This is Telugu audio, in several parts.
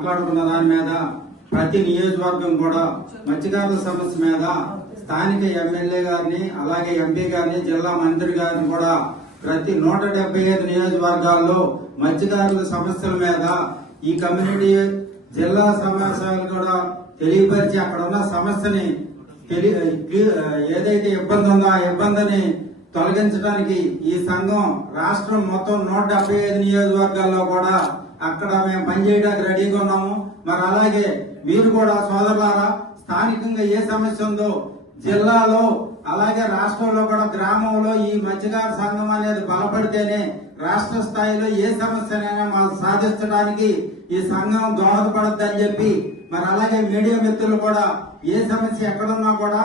మాట్లాడుకున్న దాని మీద ప్రతి నియోజకవర్గం కూడా మత్స్యకారుల సమస్య మీద స్థానిక ఎమ్మెల్యే గారిని అలాగే ఎంపీ గారిని జిల్లా మంత్రి గారిని కూడా ప్రతి 175 నియోజకవర్గాల్లో మత్స్యకారుల సమస్యల మీద ఈ కమ్యూనిటీ జిల్లా సమావేశాలు కూడా తెలియపరిచి అక్కడ ఉన్న సమస్యని ఏదైతే ఇబ్బంది ఉందో ఆ ఇబ్బందిని తొలగించడానికి ఈ సంఘం రాష్ట్రం మొత్తం 175 నియోజకవర్గాల్లో కూడా అక్కడ మేము పనిచేయడానికి రెడీగా ఉన్నాము. మరి అలాగే మీరు కూడా సోదరులారా స్థానికంగా ఏ సమస్య ఉందో జిల్లాలో అలాగే రాష్ట్రంలో కూడా గ్రామంలో ఈ మత్స్యకార సంఘం అనేది బలపడితేనే రాష్ట్ర స్థాయిలో ఏ సమస్యనైనా మాకు సాధించడానికి ఈ సంఘం దోహదపడద్దని చెప్పి మరి అలాగే మీడియా మిత్రులు కూడా ఏ సమస్య ఎక్కడున్నా కూడా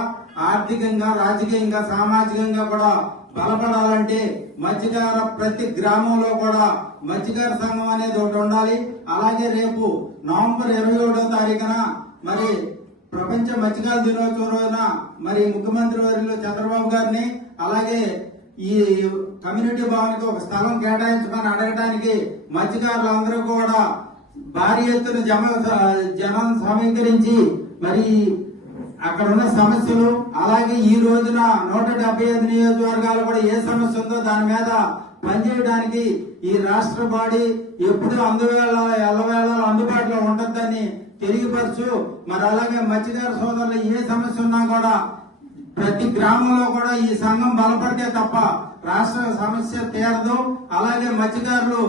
ఆర్థికంగా రాజకీయంగా సామాజికంగా కూడా బలపడాలంటే మత్స్యకార ప్రతి గ్రామంలో కూడా మత్స్యకార సంఘం అనేది ఒకటి ఉండాలి. అలాగే రేపు నవంబర్ 27వ తారీఖున మరి ప్రపంచ మత్స్యకార దినోత్సవం రోజున మరి ముఖ్యమంత్రి వర్యులు చంద్రబాబు గారిని అలాగే ఈ కమ్యూనిటీ భవన్కి ఒక స్థలం కేటాయించమని అడగడానికి మత్స్యకారులందరూ కూడా భారీ ఎత్తున జనం సమీకరించి మరి అక్కడ ఉన్న సమస్యలు అలాగే ఈ రోజున 175 నియోజకవర్గాలు కూడా ఏ సమస్య ఉందో దాని మీద పనిచేయడానికి ఈ రాష్ట్ర బాడీ ఎప్పుడు ఎల్లవేళ అందుబాటులో ఉంటుందని తెలియపరచు. మరి అలాగే మత్స్యకార సోదరులు ఏ సమస్య ఉన్నా కూడా ప్రతి గ్రామంలో కూడా ఈ సంఘం బలపడితే తప్ప రాష్ట్ర సమస్య తీరదు. అలాగే మత్స్యకారులు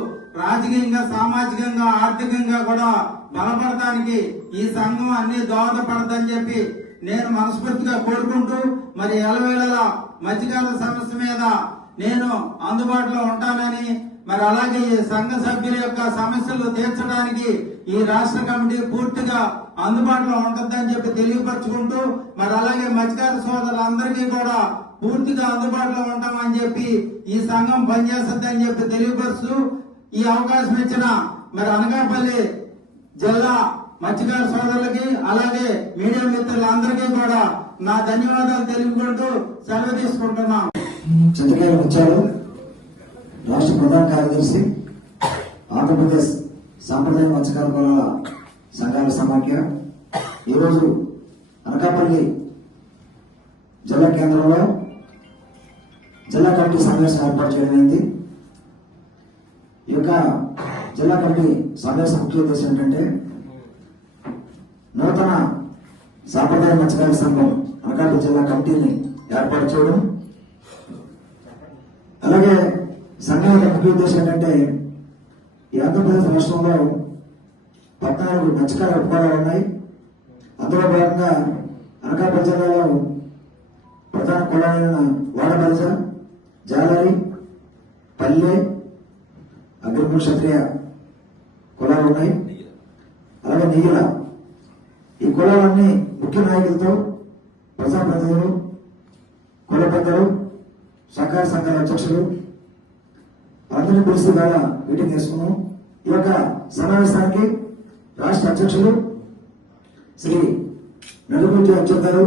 రాజకీయంగా సామాజికంగా ఆర్థికంగా కూడా బలపడటానికి ఈ సంఘం అన్ని దోహదపడదని చెప్పి నేను మనస్ఫూర్తిగా కోరుకుంటూ మరి ఎల్లవేళలా మత్స్యకారుల సమస్య మీద నేను అందుబాటులో ఉంటానని మరి అలాగే ఈ సంఘ సభ్యుల యొక్క సమస్యలు తీర్చడానికి ఈ రాష్ట్ర కమిటీ పూర్తిగా అందుబాటులో ఉంటుందని చెప్పి తెలియపరచుకుంటూ మరి అలాగే మత్స్యకార సోదరులందరికీ కూడా పూర్తిగా అందుబాటులో ఉంటామని చెప్పి ఈ సంఘం పనిచేస్తుందని చెప్పి తెలియపరుస్తూ ఈ అవకాశం ఇచ్చిన మరి అనకాపల్లి జిల్లా మత్స్యకార సోదరులకి అలాగే మీడియా మిత్రులందరికీ కూడా నా ధన్యవాదాలు తెలుపుకుంటూ సెలవు తీసుకుంటున్నాం. చింతకాయలు వచ్చారు రాష్ట్ర ప్రధాన కార్యదర్శి ఆంధ్రప్రదేశ్ సాంప్రదాయ మత్స్యకార కులాల సంఘాల సమాఖ్య ఈరోజు అనకాపల్లి జిల్లా కేంద్రంలో జిల్లా కమిటీ సమావేశం ఏర్పాటు చేయడమైంది. ఈ యొక్క జిల్లా కమిటీ సమావేశం ముఖ్య ఉద్దేశం ఏంటంటే నూతన సాంప్రదాయ మత్స్యకార సంఘం అనకాపల్లి జిల్లా కమిటీని ఏర్పాటు చేయడం, అలాగే సంఘం యొక్క ముఖ్య ఉద్దేశం ఏంటంటే ఈ ఆంధ్రప్రదేశ్ రాష్ట్రంలో 14 మత్స్యకార ఉపకులాలు ఉన్నాయి. అందులో భాగంగా అనకాపల్లి జిల్లాలో ప్రధాన కులాలైన వాడబలిజ, జాలరి, పల్లె, అగ్రకుల క్షత్రియ కులాలు ఉన్నాయి. అలాగే నెయ్యిల ఈ కులాలన్నీ ముఖ్య నాయకులతో ప్రజాప్రతినిధులు, కుల పెద్దలు, సహకార సంఘాల అధ్యక్షులు అందరినీ పిలిచి ద్వారా మీటింగ్ చేసుకున్నాం. ఈ యొక్క సమావేశానికి రాష్ట్ర అధ్యక్షులు శ్రీ నలుగురి అధ్యక్షులు గారు,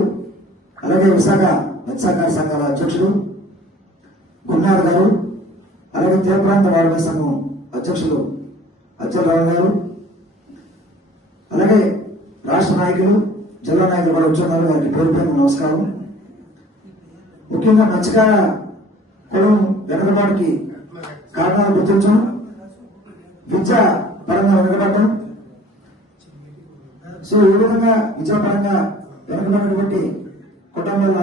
అలాగే విశాఖ మత్స్యకార సంఘాల అధ్యక్షులు గున్నార్ గారు, అలాగే తీర ప్రాంత వాడల సంఘం అధ్యక్షులు అచ్చలరావు గారు, అలాగే రాష్ట్ర నాయకులు జిల్లా నాయకులు కూడా వచ్చున్నారు. వారికి పేరు పేరు నమస్కారం. ముఖ్యంగా మత్స్యకార కులం వెనకబాటుకి కారణాలు గుర్తించడం, విద్యా పరంగా వెనకబడటం, సో ఈ విధంగా విద్యాపరంగా వెనకబడినటువంటి కుటుంబాలను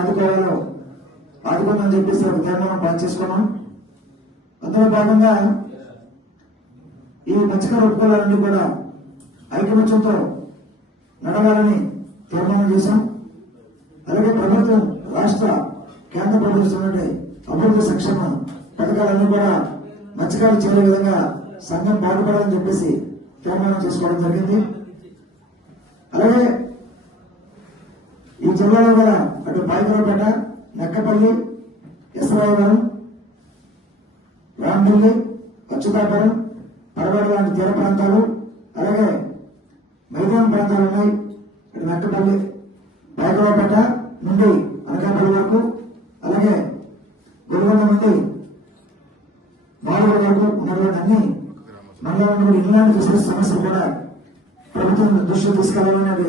ఆదుకోవాలని చెప్పేసి ఒక తీర్మానం పాస్ చేసుకున్నాం. అందులో భాగంగా ఈ మత్స్యకార ఉపకులాలన్నీ కూడా ఐకమత్యంతో నడవాలని తీర్మానం చేశాం. అలాగే ప్రభుత్వం రాష్ట్ర కేంద్ర ప్రభుత్వం అభివృద్ధి సంక్షేమ పథకాలన్నీ కూడా మత్స్యకారులు చేరే విధంగా సంఘం బాగుపడాలని చెప్పేసి తీర్మానం చేసుకోవడం జరిగింది. అలాగే ఈ జిల్లాలో కూడా అటు పాయకరావుపేట, నెక్కపల్లి, ఎస్రాయవరం, రాంపల్లి, అచ్యుతాపురం, పడవాడ లాంటి తీర ప్రాంతాలు, అలాగే మైదాన ప్రాంతాలు ఉన్నాయి. ఇటు నెక్కపల్లి, పాయకరావుపేట నుండి అనకాపల్లి వరకు, అలాగే గొల్గొండ నుండి మారుగడ వరకు ఉన్నటువంటి అన్ని మండలంలో ఇలాంటి సమస్యలు కూడా ప్రభుత్వం దృష్టికి తీసుకెళ్లాలనేది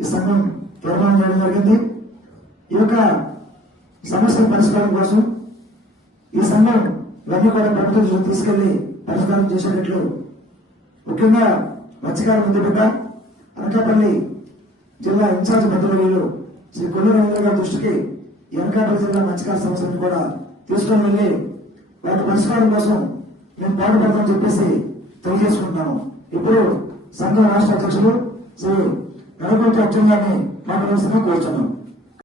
ఈ సంఘం తీర్మానం చేయడం జరిగింది. ఈ యొక్క సమస్యల పరిష్కారం కోసం ఈ సంఘం ఇవన్నీ కూడా ప్రభుత్వం దృష్టికి తీసుకెళ్లి పరిష్కారం చేసేటట్లు ముఖ్యంగా మత్స్యకార ముద్దుబిడ్డ అనకాపల్లి జిల్లా ఇన్ఛార్జ్ మంత్రులు శ్రీ కొల్లు రవీంద్ర గారి దృష్టికి ఈ అనకాపల్లి జిల్లా మత్స్యకార సమస్యలను కూడా తీసుకొని వెళ్లి వాటి పరిష్కారం కోసం మేము పాటుపడతామని చెప్పేసి తెలియజేసుకుంటున్నాము. ఇప్పుడు సంఘం రాష్ట్ర అధ్యక్షులు శ్రీ వెనకోటి అర్జున్ గారిని మాట్లాడాల్సిందిగా కోరుతున్నాం.